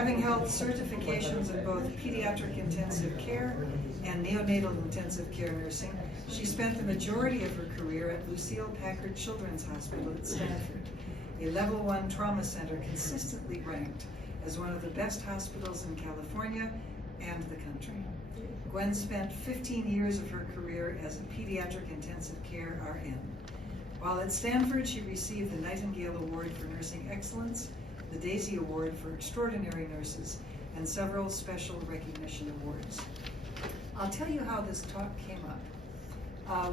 Having held certifications in both pediatric intensive care and neonatal intensive care nursing, she spent the majority of her career at Lucile Packard Children's Hospital at Stanford, a level 1 trauma center consistently ranked as one of the best hospitals in California and the country. Gwen spent 15 years of her career as a pediatric intensive care RN. While at Stanford, she received the Nightingale Award for Nursing Excellence, the Daisy Award for Extraordinary Nurses, and several special recognition awards. I'll tell you how this talk came up.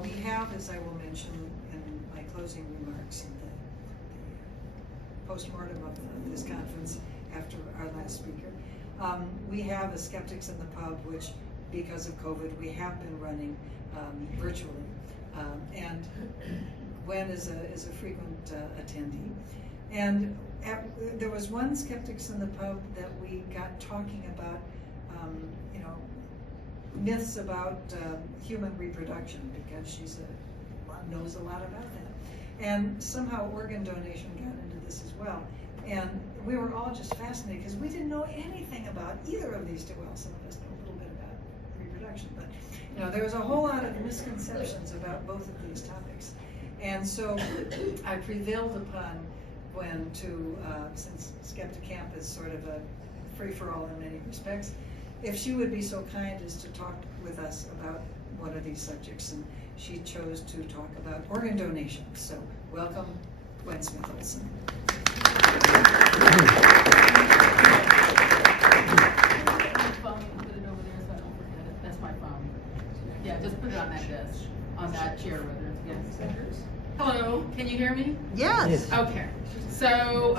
We have, as I will mention in my closing remarks in the postmortem of this conference after our last speaker, we have a Skeptics in the Pub, which, because of COVID, we have been running virtually. And Gwen is a frequent attendee. And there was one Skeptics in the Pub that we got talking about, myths about human reproduction, because she knows a lot about that. And somehow organ donation got into this as well. And we were all just fascinated because we didn't know anything about either of these two. Well, some of us know a little bit about reproduction, but there was a whole lot of misconceptions about both of these topics. And so I prevailed upon Gwen to, since SkeptiCamp is sort of a free-for-all in many respects, if she would be so kind as to talk with us about one of these subjects, and she chose to talk about organ donation. So welcome, Gwen Smith-Olson. That's my phone. Yeah, just put it on that desk, on that chair, whether it's against. Hello, can you hear me? Yes. Okay. So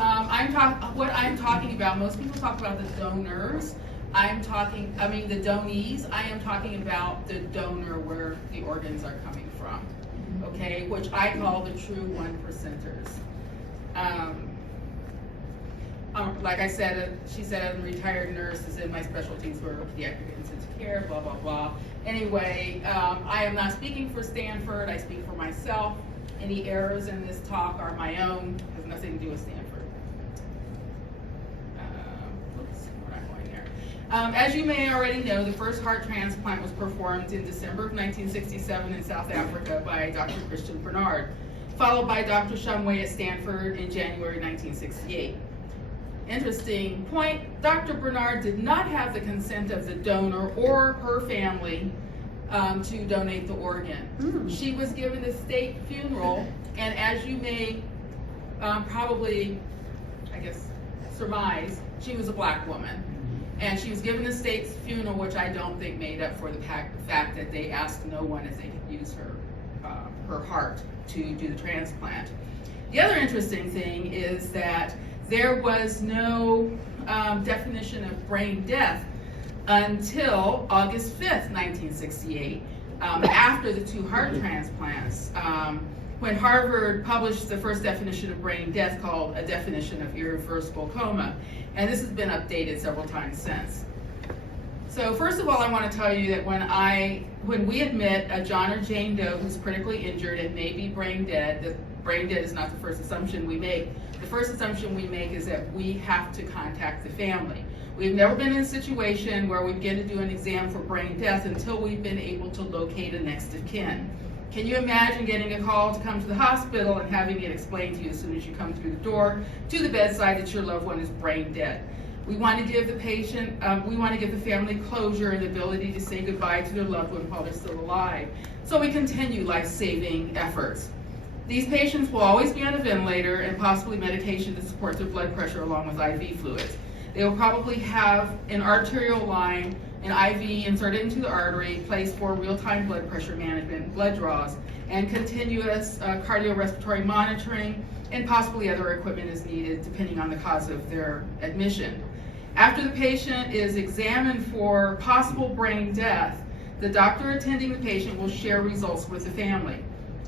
what I'm talking about, most people talk about the donors. The donees. I am talking about the donor, where the organs are coming from. Okay, which I call the true 1%ers. Like I said, she said I'm a retired nurse, is in my specialties were pediatric intensive care, blah, blah, blah. Anyway, I am not speaking for Stanford, I speak for myself. Any errors in this talk are my own, has nothing to do with Stanford. We're not going there. As you may already know, the first heart transplant was performed in December of 1967 in South Africa by Dr. Christian Bernard, followed by Dr. Shumway at Stanford in January 1968. Interesting point, Dr. Bernard did not have the consent of the donor or her family to donate the organ. She was given a state funeral, and as you may probably, I guess, surmise, she was a black woman. And she was given a state's funeral, which I don't think made up for the fact that they asked no one if they could use her heart to do the transplant. The other interesting thing is that there was no definition of brain death until August 5th, 1968, after the 2 heart transplants, when Harvard published the first definition of brain death, called a definition of irreversible coma. And this has been updated several times since. So first of all, I want to tell you that when we admit a John or Jane Doe who's critically injured and may be brain dead, the brain dead is not the first assumption we make. The first assumption we make is that we have to contact the family. We've never been in a situation where we begin to do an exam for brain death until we've been able to locate a next of kin. Can you imagine getting a call to come to the hospital and having it explained to you as soon as you come through the door to the bedside that your loved one is brain dead? We want to give the patient, we want to give the family closure and the ability to say goodbye to their loved one while they're still alive. So we continue life-saving efforts. These patients will always be on a ventilator and possibly medication to support their blood pressure along with IV fluids. They will probably have an arterial line, an IV inserted into the artery, placed for real-time blood pressure management, blood draws, and continuous cardiorespiratory monitoring, and possibly other equipment is needed depending on the cause of their admission. After the patient is examined for possible brain death, the doctor attending the patient will share results with the family.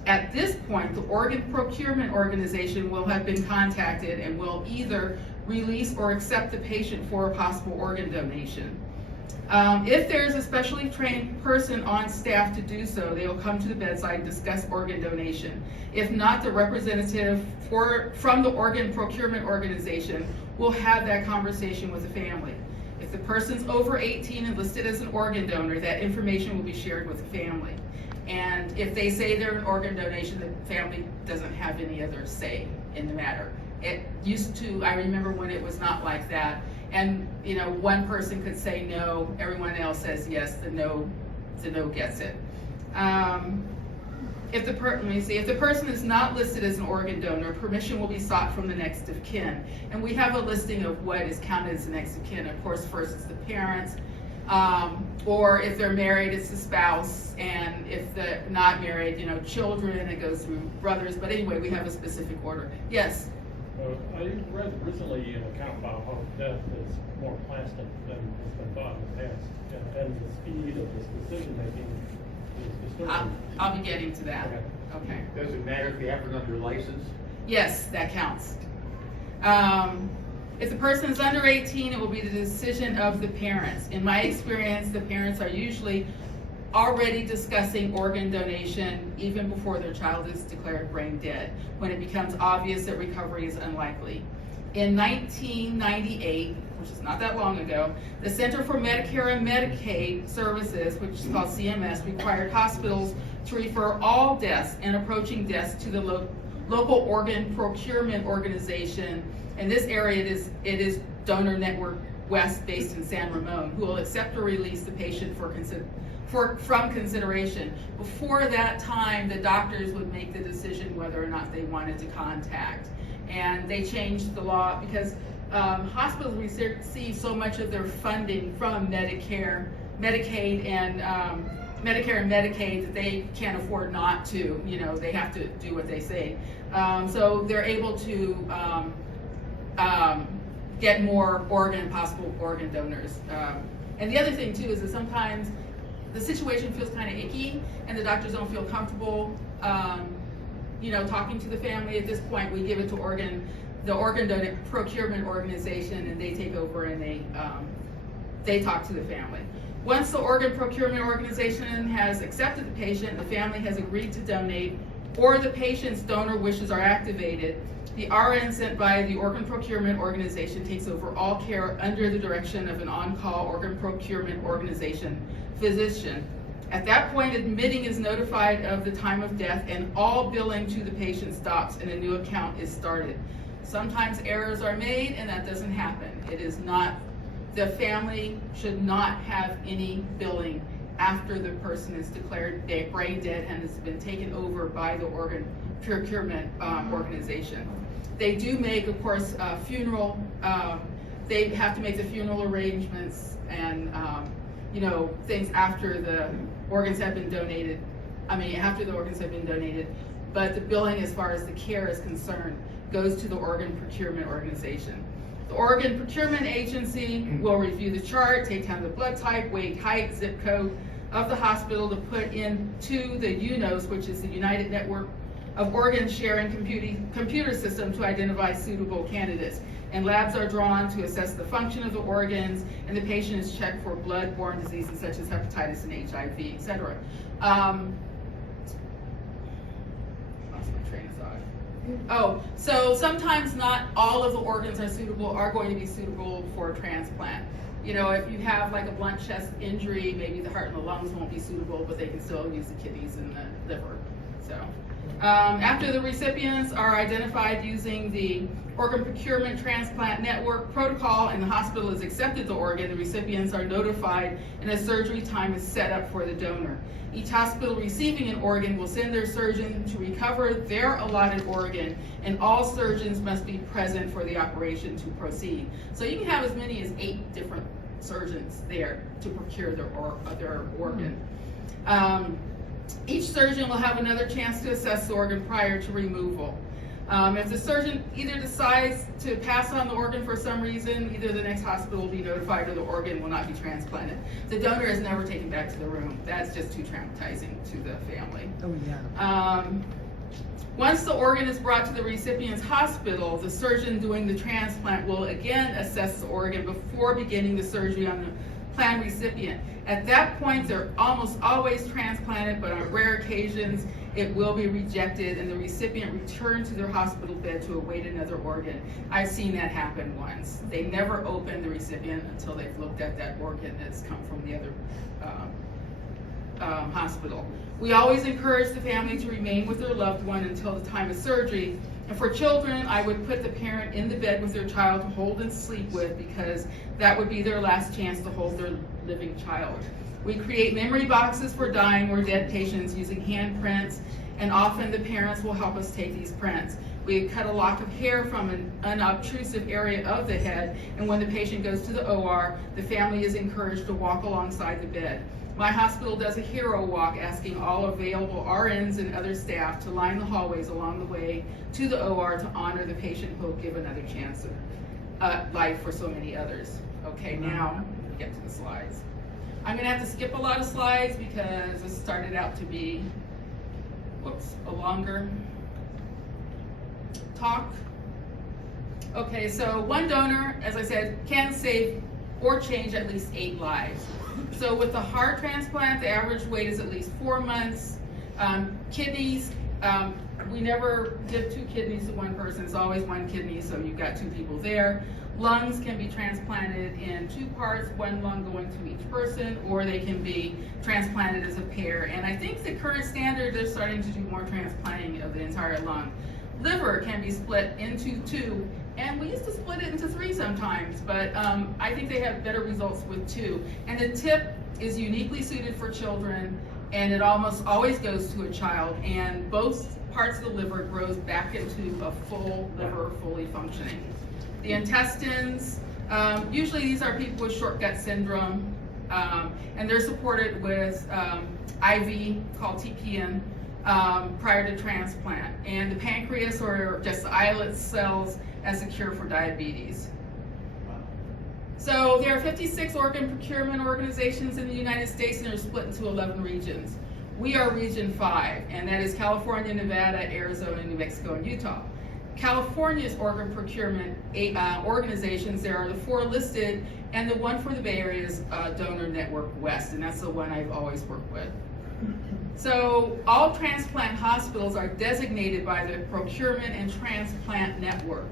At this point, the organ procurement organization will have been contacted and will either release or accept the patient for a possible organ donation. If there's a specially trained person on staff to do so, they will come to the bedside and discuss organ donation. If not, the representative from the organ procurement organization will have that conversation with the family. If the person's over 18 and listed as an organ donor, that information will be shared with the family. And if they say they're an organ donation, the family doesn't have any other say in the matter. It used to, I remember when it was not like that. And you know, one person could say no, everyone else says yes, the no gets it. If the person is not listed as an organ donor, permission will be sought from the next of kin. And we have a listing of what is counted as the next of kin. Of course, first it's the parents, or if they're married, it's the spouse, and if they're not married, you know, children, it goes through brothers. But anyway, we have a specific order. Yes? I read recently an account about how death is more plastic than has been thought in the past, and the speed of this decision making is disturbing. I'll be getting to that. Okay. Does it matter if you have it under license? Yes, that counts. If the person is under 18, it will be the decision of the parents. In my experience, the parents are usually already discussing organ donation even before their child is declared brain dead, when it becomes obvious that recovery is unlikely. In 1998, which is not that long ago, the Center for Medicare and Medicaid Services, which is called CMS, required hospitals to refer all deaths and approaching deaths to the local organ procurement organization. In this area, it is Donor Network West, based in San Ramon, who will accept or release the patient from consideration. Before that time, the doctors would make the decision whether or not they wanted to contact. And they changed the law because hospitals receive so much of their funding from Medicare, Medicaid, and Medicaid that they can't afford not to. You know, they have to do what they say. So they're able to get more possible organ donors. And the other thing too is that sometimes the situation feels kind of icky and the doctors don't feel comfortable you know, talking to the family. At this point, we give it to the organ procurement organization, and they take over and they talk to the family. Once the organ procurement organization has accepted the patient, the family has agreed to donate, or the patient's donor wishes are activated, the RN sent by the organ procurement organization takes over all care under the direction of an on-call organ procurement organization physician. At that point, admitting is notified of the time of death, and all billing to the patient stops and a new account is started. Sometimes errors are made, and that doesn't happen. It is not, the family should not have any billing after the person is declared brain dead and has been taken over by the organ procurement organization. They do make, of course, funeral, they have to make the funeral arrangements and you know, things after the organs have been donated. After the organs have been donated, but the billing as far as the care is concerned goes to the organ procurement organization. The organ procurement agency will review the chart, take down the blood type, weight, height, zip code of the hospital to put into the UNOS, which is the United Network of Organ Sharing computer system, to identify suitable candidates. And labs are drawn to assess the function of the organs, and the patient is checked for blood-borne diseases such as hepatitis and HIV, etc. Lost my train of thought. Oh, so sometimes not all of the organs are going to be suitable for a transplant. You know, if you have like a blunt chest injury, maybe the heart and the lungs won't be suitable, but they can still use the kidneys and the liver. So, after the recipients are identified using the Organ Procurement Transplant Network protocol and the hospital has accepted the organ, the recipients are notified and a surgery time is set up for the donor. Each hospital receiving an organ will send their surgeon to recover their allotted organ, and all surgeons must be present for the operation to proceed. So you can have as many as 8 different surgeons there to procure their organ. Each surgeon will have another chance to assess the organ prior to removal. If the surgeon either decides to pass on the organ for some reason, either the next hospital will be notified or the organ will not be transplanted. The donor is never taken back to the room. That's just too traumatizing to the family. Oh, yeah. Once the organ is brought to the recipient's hospital, the surgeon doing the transplant will again assess the organ before beginning the surgery on the planned recipient. At that point, they're almost always transplanted, but on rare occasions, it will be rejected and the recipient returned to their hospital bed to await another organ. I've seen that happen once. They never open the recipient until they've looked at that organ that's come from the other hospital. We always encourage the family to remain with their loved one until the time of surgery. And for children, I would put the parent in the bed with their child to hold and sleep with, because that would be their last chance to hold their living child. We create memory boxes for dying or dead patients using handprints, and often the parents will help us take these prints. We cut a lock of hair from an unobtrusive area of the head, and when the patient goes to the OR, the family is encouraged to walk alongside the bed. My hospital does a hero walk, asking all available RNs and other staff to line the hallways along the way to the OR to honor the patient who will give another chance of life for so many others. Okay, now get to the slides. I'm gonna have to skip a lot of slides because this started out to be, a longer talk. Okay, so one donor, as I said, can save or change at least 8 lives. So with the heart transplant, the average wait is at least 4 months. Kidneys, we never give 2 kidneys to one person, it's always 1 kidney, so you've got 2 people there. Lungs can be transplanted in 2 parts, 1 lung going to each person, or they can be transplanted as a pair. And I think the current standard, they're starting to do more transplanting of the entire lung. Liver can be split into 2, and we used to split it into 3 sometimes, but I think they have better results with 2. And the tip is uniquely suited for children, and it almost always goes to a child, and both parts of the liver grows back into a full liver, fully functioning. The intestines, usually these are people with short gut syndrome, and they're supported with IV called TPN prior to transplant. And the pancreas, or just the islet cells, as a cure for diabetes. So there are 56 organ procurement organizations in the United States, and they're split into 11 regions. We are Region 5, and that is California, Nevada, Arizona, New Mexico, and Utah. California's organ procurement organizations, there are the 4 listed, and the one for the Bay Area is Donor Network West, and that's the one I've always worked with. So all transplant hospitals are designated by the Procurement and Transplant Network.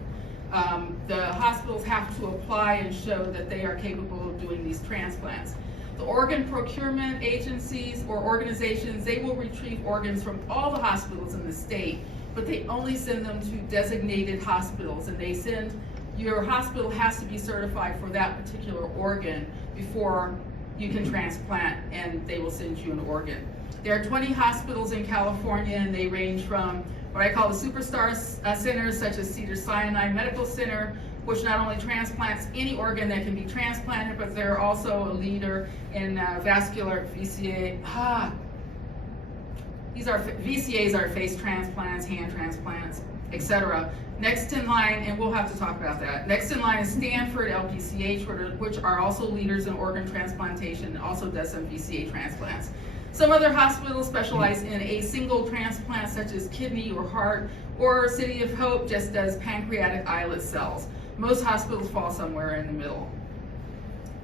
The hospitals have to apply and show that they are capable of doing these transplants. The organ procurement agencies or organizations, they will retrieve organs from all the hospitals in the state, but they only send them to designated hospitals, and your hospital has to be certified for that particular organ before you can transplant, and they will send you an organ. There are 20 hospitals in California, and they range from what I call the superstar centers, such as Cedars-Sinai Medical Center, which not only transplants any organ that can be transplanted, but they're also a leader in vascular VCA. VCAs are face transplants, hand transplants, etc. Next in line, and we'll have to talk about that. Next in line is Stanford LPCH, which are also leaders in organ transplantation, and also does some VCA transplants. Some other hospitals specialize in a single transplant, such as kidney or heart, or City of Hope just does pancreatic islet cells. Most hospitals fall somewhere in the middle.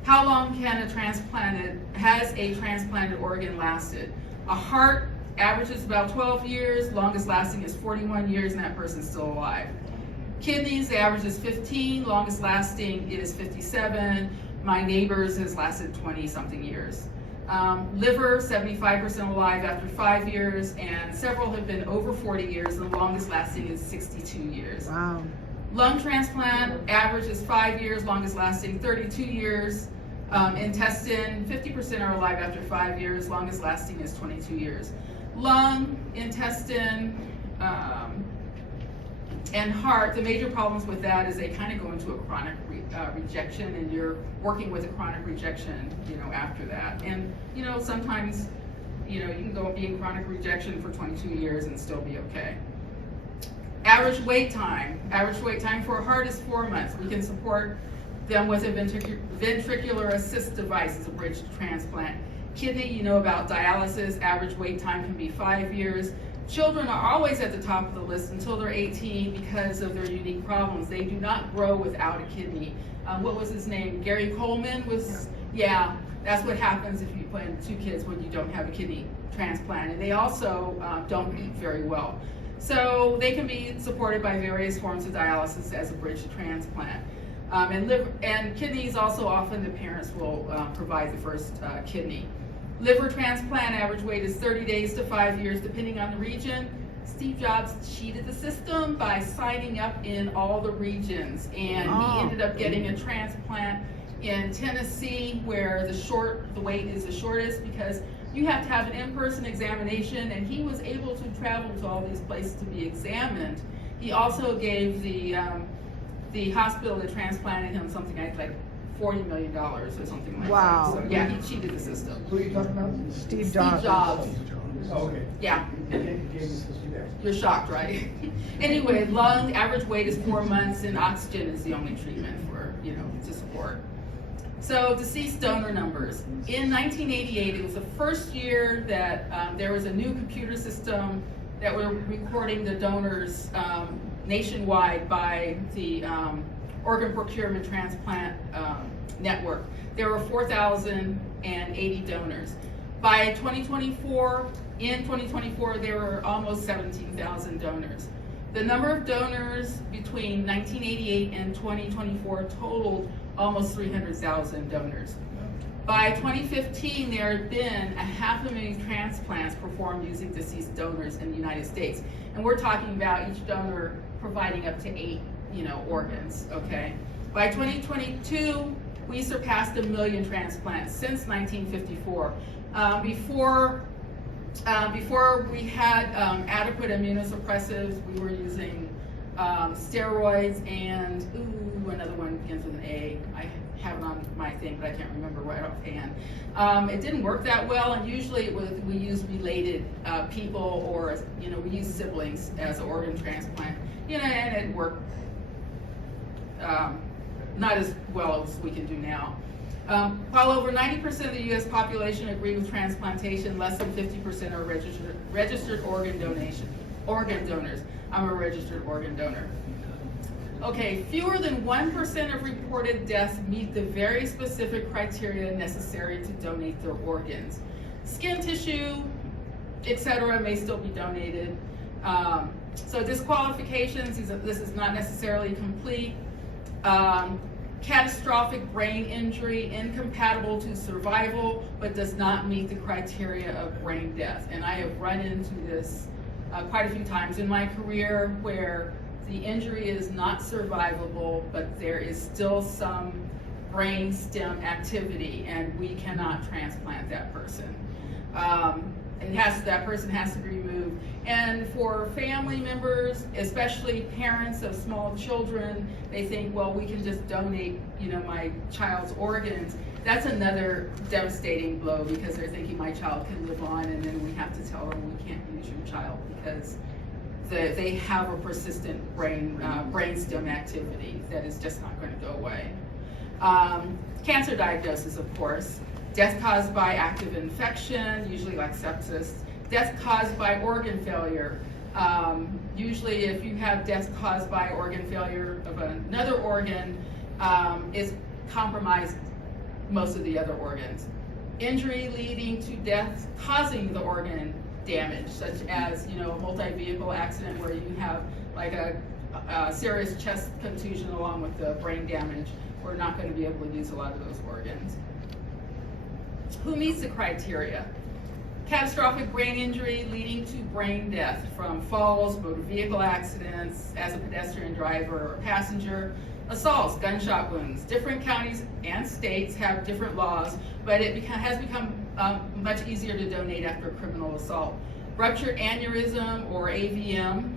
How long has a transplanted organ lasted? A heart averages about 12 years, longest lasting is 41 years, and that person's still alive. Kidneys, the average is 15, longest lasting is 57. My neighbor's has lasted 20-something years. Liver, 75% alive after 5 years, and several have been over 40 years, and the longest lasting is 62 years. Wow. Lung transplant, average is 5 years, longest lasting 32 years. Intestine, 50% are alive after 5 years, longest lasting is 22 years. Lung, intestine, and heart, the major problems with that is they kind of go into a chronic rejection, and you're working with a chronic rejection, after that. And, sometimes, you can go and be in chronic rejection for 22 years and still be okay. Average wait time. Average wait time for a heart is 4 months. We can support them with a ventricular assist device as a bridge to transplant. Kidney, about dialysis, average wait time can be 5 years. Children are always at the top of the list until they're 18 because of their unique problems. They do not grow without a kidney. What was his name? Gary Coleman was, yeah. That's what happens if you put in 2 kids when you don't have a kidney transplant. And they also don't eat very well. So they can be supported by various forms of dialysis as a bridge to transplant. And kidneys also often the parents will provide the first kidney. Liver transplant average wait is 30 days to 5 years depending on the region. Steve Jobs cheated the system by signing up in all the regions, and he ended up getting a transplant in Tennessee where the wait is the shortest because you have to have an in-person examination, and he was able to travel to all these places to be examined. He also gave the hospital that transplanted him something like $40 million or something like Wow. that. So yeah, he cheated the system. Who are you talking about? Steve Jobs. Oh, okay. Yeah. You're shocked, right? Anyway, lung average wait is 4 months, and oxygen is the only treatment for, to support. So deceased donor numbers. In 1988, it was the first year that there was a new computer system that were recording the donors nationwide by the Organ Procurement Transplant Network. There were 4,080 donors. By 2024, there were almost 17,000 donors. The number of donors between 1988 and 2024 totaled almost 300,000 donors. By 2015, there had been 500,000 transplants performed using deceased donors in the United States. And we're talking about each donor providing up to 8, organs, okay? By 2022, we surpassed 1 million transplants since 1954. Before we had adequate immunosuppressives, we were using steroids and, another one begins with an A. I have it on my thing, but I can't remember right offhand. It didn't work that well, and usually we used related people, or we used siblings as an organ transplant, and it worked not as well as we can do now. While over 90% of the U.S. population agree with transplantation, less than 50% are registered organ donors. I'm a registered organ donor. Okay, fewer than 1% of reported deaths meet the very specific criteria necessary to donate their organs. Skin tissue, etc., may still be donated. So disqualifications, this is not necessarily complete. Catastrophic brain injury, incompatible to survival, but does not meet the criteria of brain death. And I have run into this quite a few times in my career where the injury is not survivable, but there is still some brain stem activity, and we cannot transplant that person. That person has to be removed. And for family members, especially parents of small children, they think, well, we can just donate, my child's organs. That's another devastating blow because they're thinking my child can live on, and then we have to tell them we can't use your child because they have a persistent brain stem activity that is just not going to go away. Cancer diagnosis, of course. Death caused by active infection, usually like sepsis. Death caused by organ failure. Usually if you have death caused by organ failure of another organ, it's compromised most of the other organs. Injury leading to death causing the organ damage, such as a multi-vehicle accident where you have like a serious chest contusion along with the brain damage. We're not going to be able to use a lot of those organs. Who meets the criteria? Catastrophic brain injury leading to brain death from falls, motor vehicle accidents, as a pedestrian driver or passenger, assaults, gunshot wounds. Different counties and states have different laws, but it has become much easier to donate after a criminal assault. Ruptured aneurysm or AVM,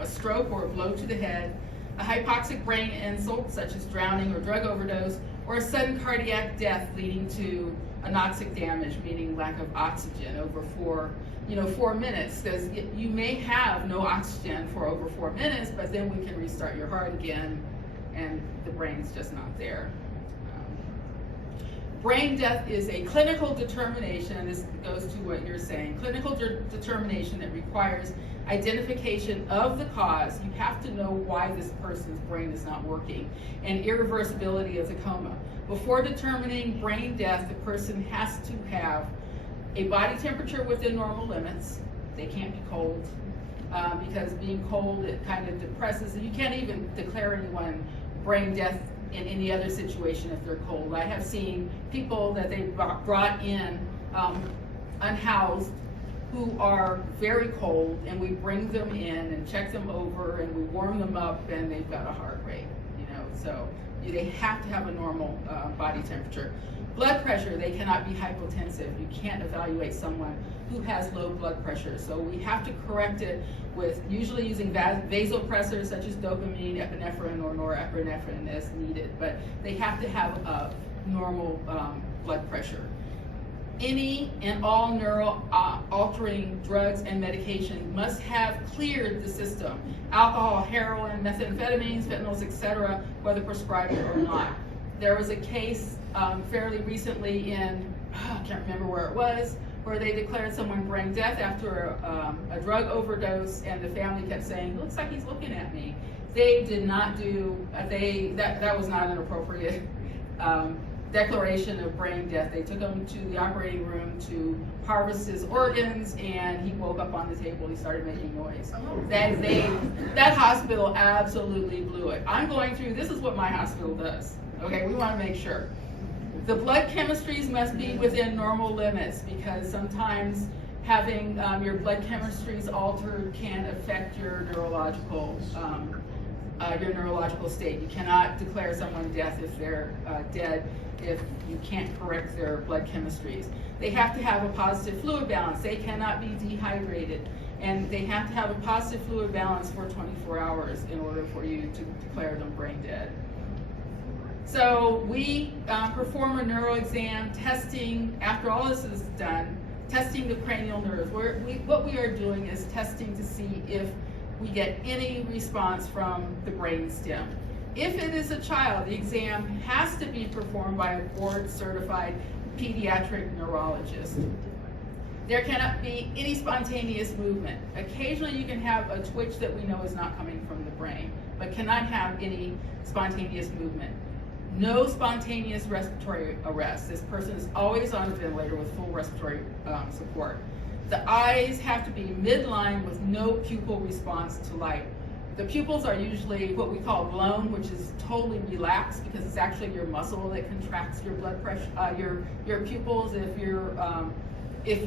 a stroke or a blow to the head, a hypoxic brain insult such as drowning or drug overdose, or a sudden cardiac death leading to anoxic damage, meaning lack of oxygen over 4 minutes. Because you may have no oxygen for over 4 minutes, but then we can restart your heart again, and the brain's just not there. Brain death is a clinical determination. This goes to what you're saying. Clinical determination that requires identification of the cause. You have to know why this person's brain is not working, and irreversibility of the coma. Before determining brain death, the person has to have a body temperature within normal limits. They can't be cold, because being cold, it kind of depresses, and you can't even declare anyone brain death in any other situation if they're cold. I have seen people that they brought in unhoused who are very cold, and we bring them in and check them over and we warm them up, and they've got a heart rate, so they have to have a normal body temperature. Blood pressure, they cannot be hypotensive. You can't evaluate someone who has low blood pressure. So we have to correct it with usually using vasopressors such as dopamine, epinephrine, or norepinephrine as needed, but they have to have a normal blood pressure. Any and all neural-altering drugs and medication must have cleared the system. Alcohol, heroin, methamphetamines, fentanyls, etc., whether prescribed or not. There was a case fairly recently in, I can't remember where it was, where they declared someone brain death after a drug overdose, and the family kept saying, "Looks like he's looking at me." They did not do, that was not an appropriate declaration of brain death. They took him to the operating room to harvest his organs, and he woke up on the table. He started making noise. That hospital absolutely blew it. I'm going through, this is what my hospital does. Okay, we want to make sure. The blood chemistries must be within normal limits, because sometimes having your blood chemistries altered can affect your neurological state. You cannot declare someone death if they're dead if you can't correct their blood chemistries. They have to have a positive fluid balance. They cannot be dehydrated, and they have to have a positive fluid balance for 24 hours in order for you to declare them brain dead. So we perform a neuro exam, testing, after all this is done, testing the cranial nerves. What we are doing is testing to see if we get any response from the brain stem. If it is a child, the exam has to be performed by a board-certified pediatric neurologist. There cannot be any spontaneous movement. Occasionally you can have a twitch that we know is not coming from the brain, but cannot have any spontaneous movement. No spontaneous respiratory arrest. This person is always on a ventilator with full respiratory support. The eyes have to be midline with no pupil response to light. The pupils are usually what we call blown, which is totally relaxed, because it's actually your muscle that contracts your blood pressure, your pupils. If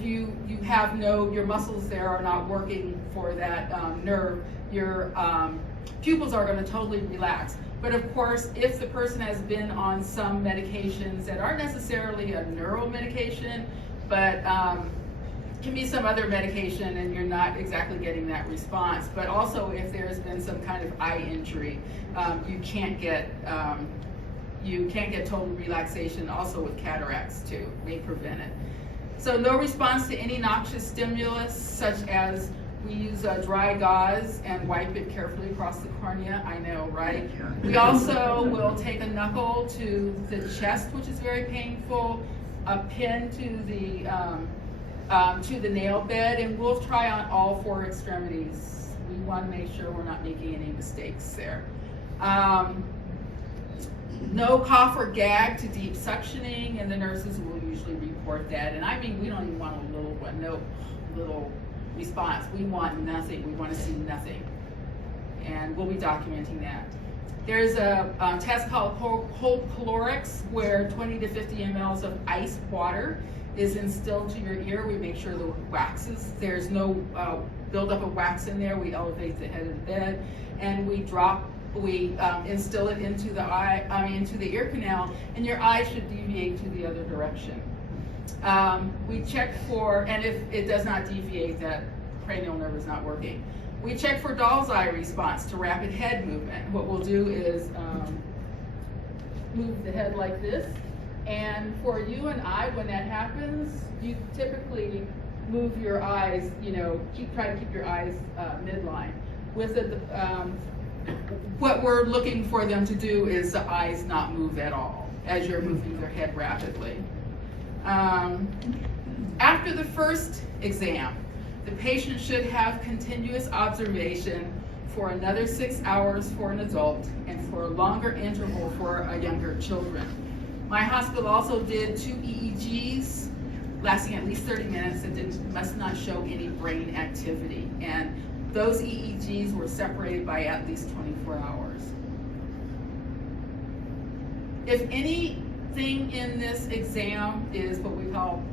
you have your muscles there are not working for that nerve, your pupils are going to totally relax. But of course, if the person has been on some medications that aren't necessarily a neuro medication, but can be some other medication, and you're not exactly getting that response. But also, if there's been some kind of eye injury, you can't get total relaxation. Also with cataracts too, may prevent it. So no response to any noxious stimulus, such as we use dry gauze and wipe it carefully across the cornea. I know, right? We also will take a knuckle to the chest, which is very painful, a pin to the nail bed, and we'll try on all 4 extremities. We want to make sure we're not making any mistakes there. No cough or gag to deep suctioning, and the nurses will usually report that. And I mean, we don't even want a little one, no little response. We want nothing. We want to see nothing. And we'll be documenting that. There's a test called cold calorics, where 20 to 50 mLs of ice water is instilled to your ear. We make sure the there's no buildup of wax in there. We elevate the head of the bed, and we instill it into the ear canal, and your eye should deviate to the other direction. We check for, and if it does not deviate, that cranial nerve is not working. We check for doll's eye response to rapid head movement. What we'll do is move the head like this, and for you and I, when that happens, you typically move your eyes, try to keep your eyes midline. With it, what we're looking for them to do is the eyes not move at all as you're moving their head rapidly. After the first exam, The patient should have continuous observation for another 6 hours for an adult and for a longer interval for younger children. My hospital also did 2 EEGs lasting at least 30 minutes that must not show any brain activity. And those EEGs were separated by at least 24 hours. If anything in this exam is what we call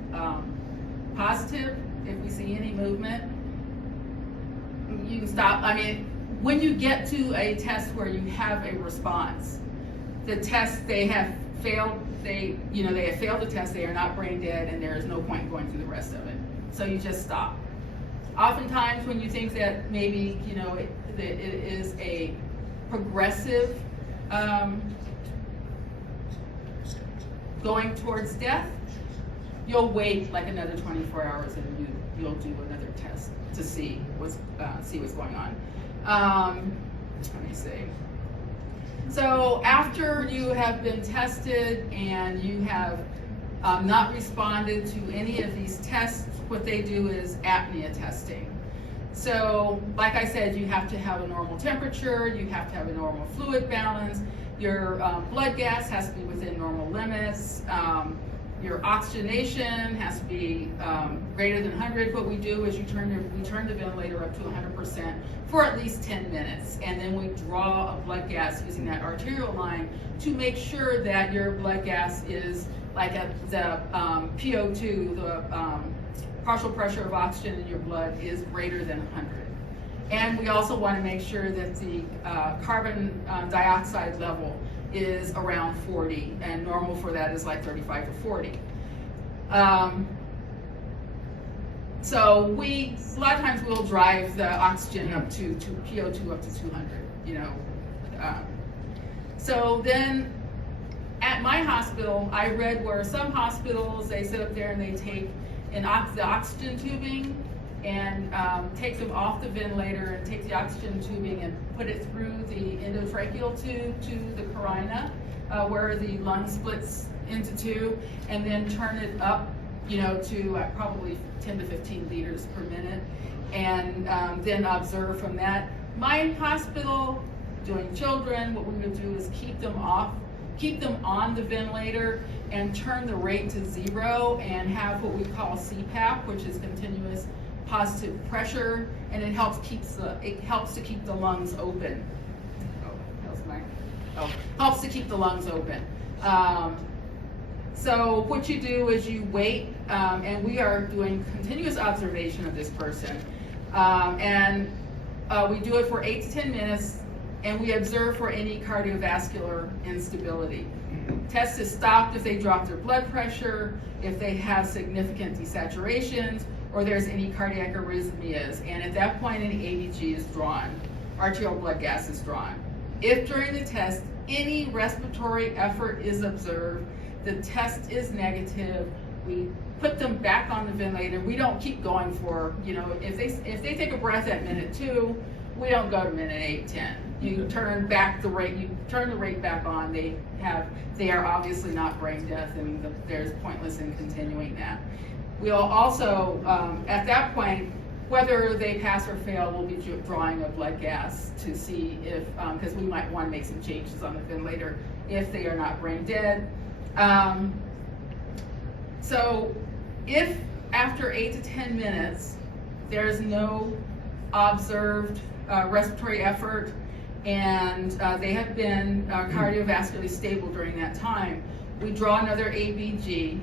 positive, if we see any movement, you can stop. I mean, when you get to a test where you have a response, the test they have failed, they have failed the test, they are not brain dead, and there is no point going through the rest of it. So you just stop. Oftentimes when you think that maybe, it is a progressive going towards death, you'll wait like another 24 hours and you'll do another test to see what's going on. Let me see. So after you have been tested and you have not responded to any of these tests, what they do is apnea testing. So like I said, you have to have a normal temperature, you have to have a normal fluid balance, your blood gas has to be within normal limits, your oxygenation has to be greater than 100. What we do is we turn the ventilator up to 100% for at least 10 minutes, and then we draw a blood gas using that arterial line to make sure that your blood gas is like the PO2, the partial pressure of oxygen in your blood is greater than 100. And we also want to make sure that the carbon dioxide level is around 40, and normal for that is like 35 to 40. So a lot of times we'll drive the oxygen up to PO2 up to 200, So then at my hospital, I read where some hospitals, they sit up there and they take the oxygen tubing and take them off the ventilator and take the oxygen tubing and put it through the endotracheal tube to the carina, where the lung splits into two, and then turn it up, to probably 10 to 15 liters per minute, and then observe from that. My hospital, doing children, what we would do is keep them on the ventilator and turn the rate to 0 and have what we call CPAP, which is continuous positive pressure, and it helps to keep the lungs open. Helps to keep the lungs open. So what you do is you wait, and we are doing continuous observation of this person, and we do it for 8 to 10 minutes, and we observe for any cardiovascular instability. Test is stopped if they drop their blood pressure, if they have significant desaturations, or there's any cardiac arrhythmias, and at that point an ABG is drawn, arterial blood gas is drawn. If during the test any respiratory effort is observed, the test is negative, we put them back on the ventilator. We don't keep going for, if they take a breath at minute 2, we don't go to minute 8, 10. You turn the rate back on. They are obviously not brain death, and there's pointless in continuing that. We'll also, at that point, whether they pass or fail, we'll be drawing a blood gas to see if, because we might want to make some changes on the ventilator if they are not brain dead. So if after 8 to 10 minutes, there's no observed respiratory effort, and they have been cardiovascularly stable during that time, we draw another ABG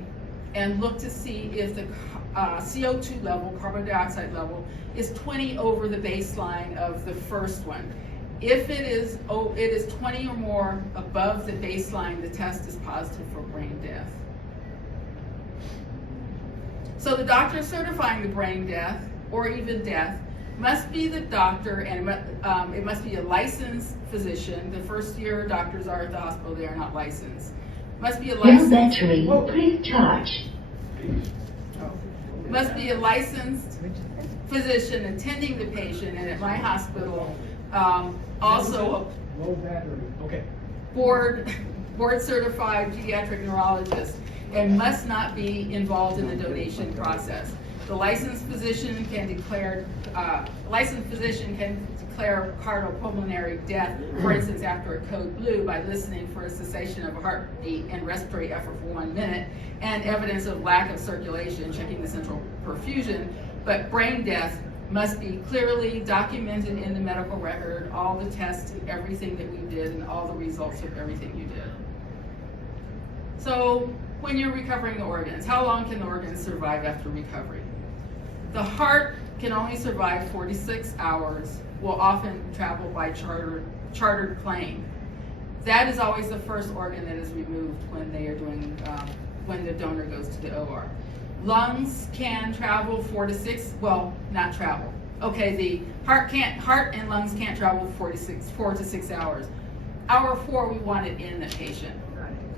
and look to see if the CO2 level, carbon dioxide level, is 20 over the baseline of the first one. If it is 20 or more above the baseline, the test is positive for brain death. So the doctor certifying the brain death, or even death, must be the doctor, and it must be a licensed physician. The first year doctors are at the hospital, they are not licensed. Must be a licensed. Your battery will please charge. Must be a licensed physician attending the patient, and at my hospital, also Low battery. Okay. board certified pediatric neurologist, and must not be involved in the donation process. The licensed physician can declare cardiopulmonary death, for instance, after a code blue by listening for a cessation of a heartbeat and respiratory effort for 1 minute, and evidence of lack of circulation, checking the central perfusion. But brain death must be clearly documented in the medical record, all the tests and everything that we did and all the results of everything you did. So when you're recovering the organs, how long can the organs survive after recovery? The heart can only survive 46 hours, will often travel by chartered plane. That is always the first organ that is removed when they are doing, when the donor goes to the OR. Lungs can travel 4 to 6, well, not travel. Okay, the heart and lungs can't travel 4 to 6 hours. Hour 4, we want it in the patient.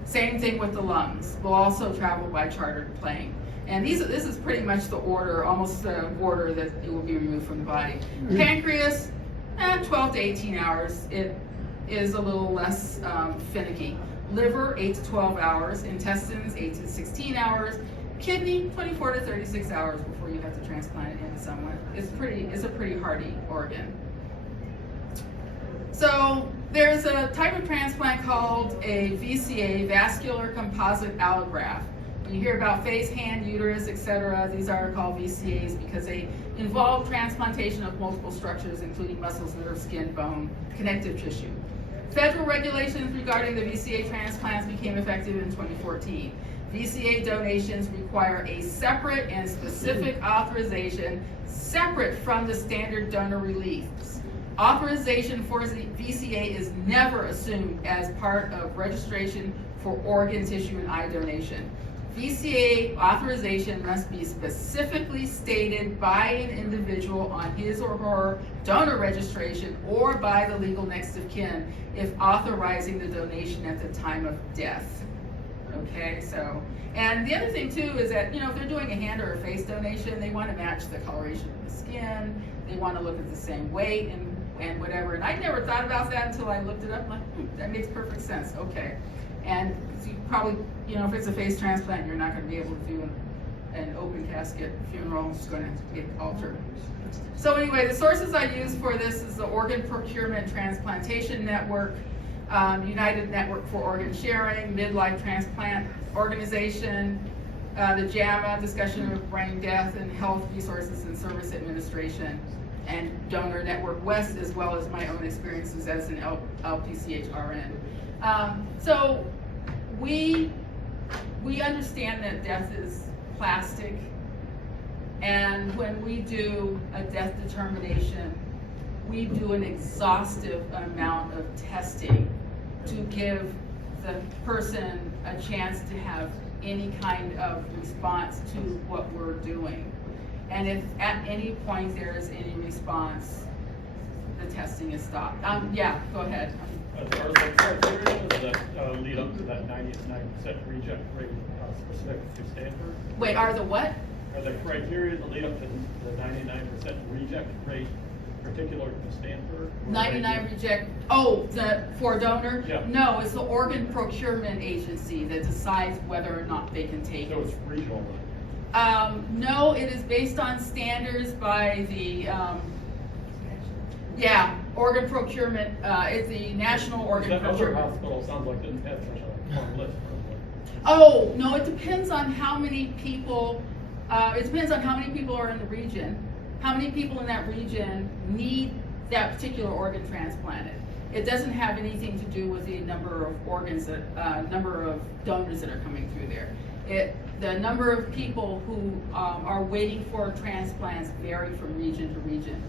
Same thing with the lungs. Will also travel by chartered plane. And this is pretty much the order, almost the order that it will be removed from the body. Pancreas, 12 to 18 hours. It is a little less finicky. Liver, 8 to 12 hours. Intestines, 8 to 16 hours. Kidney, 24 to 36 hours before you have to transplant it into someone. It's a pretty hardy organ. So there's a type of transplant called a VCA, vascular composite allograft. When you hear about face, hand, uterus, etc., these are called VCAs because they involve transplantation of multiple structures, including muscles, nerves, skin, bone, connective tissue. Federal regulations regarding the VCA transplants became effective in 2014. VCA donations require a separate and specific authorization separate from the standard donor release. Authorization for VCA is never assumed as part of registration for organ, tissue, and eye donation. VCA authorization must be specifically stated by an individual on his or her donor registration or by the legal next of kin if authorizing the donation at the time of death. Okay, so, and the other thing too is that, you know, if they're doing a hand or a face donation, they want to match the coloration of the skin, they want to look at the same weight and whatever. And I never thought about that until I looked it up. I'm like, that makes perfect sense. Okay. And you probably, you know, if it's a face transplant, you're not going to be able to do an open casket funeral. It's going to get altered. So anyway, the sources I use for this is the Organ Procurement Transplantation Network, United Network for Organ Sharing, Midlife Transplant Organization, the JAMA, Discussion of Brain Death and Health Resources and Service Administration, and Donor Network West, as well as my own experiences as an LPCH RN. So we understand that death is plastic, and when we do a death determination, we do an exhaustive amount of testing to give the person a chance to have any kind of response to what we're doing. And if at any point there is any response, the testing is stopped. Yeah, go ahead. Are the criteria that lead up to that 99% reject rate specific to Stanford? Wait, are the what? Are the criteria that lead up to the 99% reject rate particular to Stanford? 99 reject, for a donor? Yeah. No, it's the organ procurement agency that decides whether or not they can take So it. it's regional. No, it is based on standards by the, organ procurement, it's the National Organ That other Procurement. hospital sounds like didn't have such a long list. Oh, no, it depends on how many people, are in the region, how many people in that region need that particular organ transplanted. It doesn't have anything to do with the number of organs that, number of donors that are coming through there. The number of people who are waiting for transplants vary from region to region,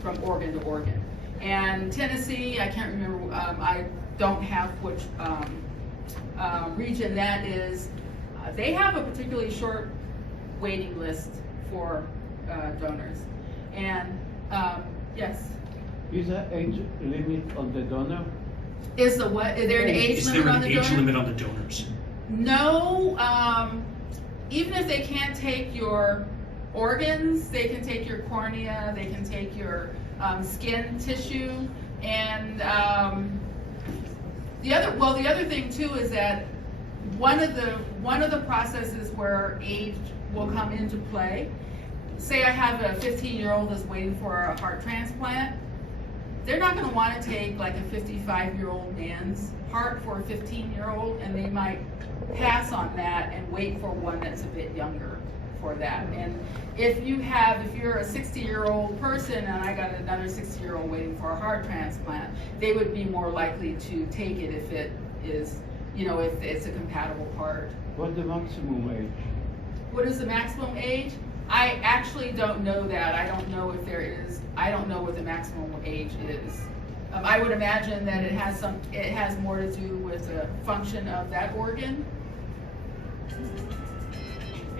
from organ to organ. And Tennessee, I can't remember, I don't have which region that is. They have a particularly short waiting list for donors. And yes? Is there age limit on the donor? Is the what? Is there an age limit on the donor? Is there an age limit on the donors? No, even if they can't take your organs, they can take your cornea, they can take your skin tissue, and the other thing too is that one of the processes where age will come into play say I have a 15-year-old that's waiting for a heart transplant, they're not gonna wanna take like a 55-year-old man's heart for a 15-year-old, and they might pass on that and wait for one that's a bit younger for that. And if you're a 60-year-old person and I got another 60-year-old waiting for a heart transplant, they would be more likely to take it if it is, if it's a compatible heart. What's the maximum age? What is the maximum age? I actually don't know that. I don't know what the maximum age is. I would imagine that it has more to do with the function of that organ.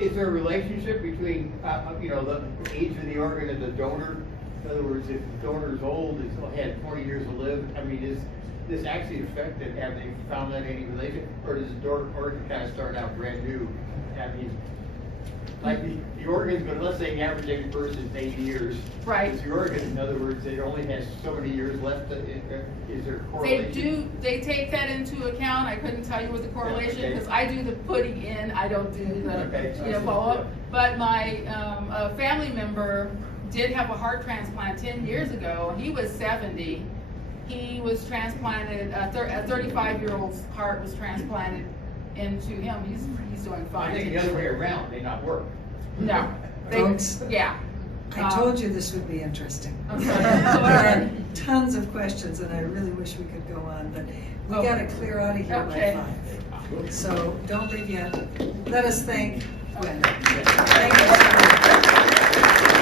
Is there a relationship between, the age of the organ and the donor? In other words, if the donor is old, it's had 40 years to live, is this actually affected? Have they found that any relation? Or does the organ kind of start out brand new? Like the organ's going to, let's say the average age person is 80 years. Right. Is the organ, in other words, it only has so many years left, is there a correlation? They take that into account. I couldn't tell you what the correlation, okay. because I do the putting in, I don't do the Okay. follow-up. But my a family member did have a heart transplant 10 years ago. He was 70. He was transplanted, a 35-year-old's heart was transplanted into him. He's doing fine. I think the other way around, they not work. No. Folks, Yeah. I told you this would be interesting. I'm sorry. There are tons of questions, and I really wish we could go on, but we Okay. gotta clear out of here Okay. by 5. So don't leave yet. Let us thank Gwen. Thank you so much.